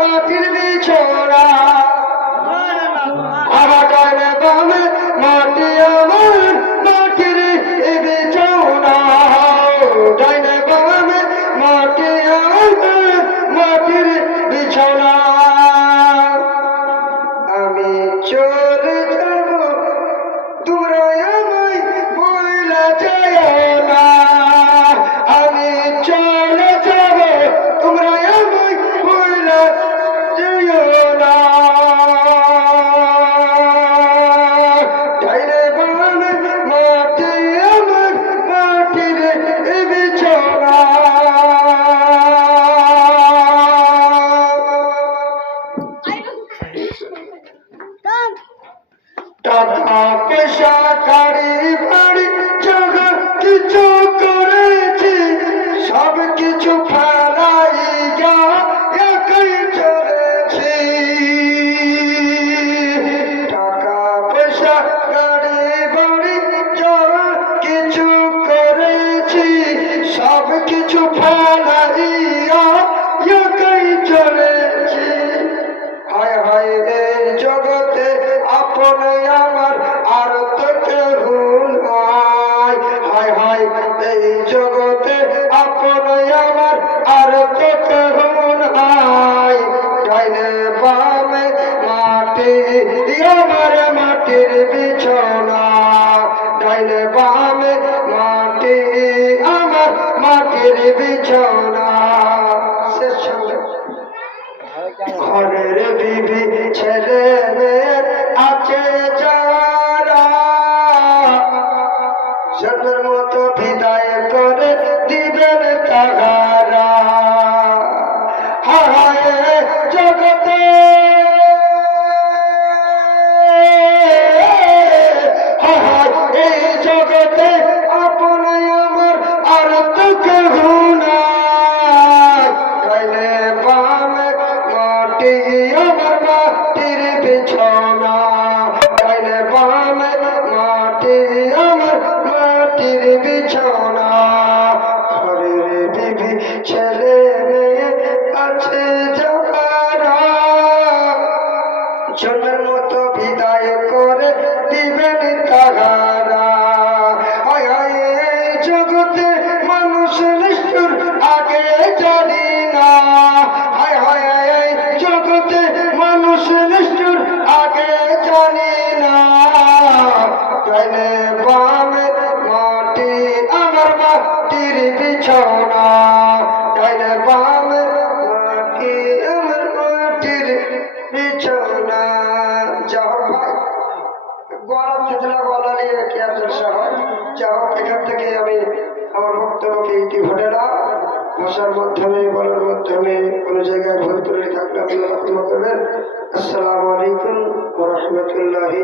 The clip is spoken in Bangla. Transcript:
মাটির বিছানা আমার ডাইনে বামে মাটি আমার মাটির বিছানা ডাইনে বামে মাটি আমার মাটির বিছানা আমি চলে যাব তোমরা আমায় বইলা যায় না আমি চলে যাব তোমরা আমায় বইলা যেও না ডাইনে বামে মাটি আমার মাটির বিছানা টাকা পয়সা গাড়ি বাড়ি জায়গা কিছু করেছি সব কিছু ফেলাইয়া একাই চলেছি টাকা পয়সা গাড়ি বাড়ি জায়গা কিছু করেছি সব কিছু ফেলাইয়া একাই চলেছি হায় হায় এই জগতে আপন আমার আর তো কেহ নাই হায় হায় এই জগতে আপন আমার আর তো কেহ নাই ডাইনে বামে মাটি আমার মাটির বিছানা ডাইনে বামে মাটি আমার মাটির বিছানা শেষ ঘরের বিবি ছেলে মেয়ে আছে যারা জন্মের মতো বিদায় করে দিবেন তাহারা হায় জগতে হায় এই জগতে আপন আমার আর তো কেহ নাই ডাইনে বামে মাটি আমার মাটির বিছানা ডাইনে বামে মাটি আমার মাটির বিছানা ঘরের বিবি ছেলে মেয়ে আছে যারা জন্মের মতো বিদায় করে দিবেন তাহারা হায় হায় এই জগতে মানুষ নিষ্ঠুর আগে জানি না হায় হায় এই জগতে মানুষ নিষ্ঠুর আগে জানি না ডাইনে বামে মাটি আমার মাটির বিছানা ডাইনে বামে মাটি আমার মাটির বিছানা যাও ভাই গলা থেতলা গলা নিয়ে কি আর চর্চা হয় যাও এখান থেকে আমি আমার বক্তব্যকে ইতি ঘটেলাম ভাষার মাধ্যমে বলার মাধ্যমে কোনো জায়গায় ভুল ত্রুটি থাকলে আপনারা ক্ষমা করবেন। আসসালামু আলাইকুম ওয়া রাহমাতুল্লাহি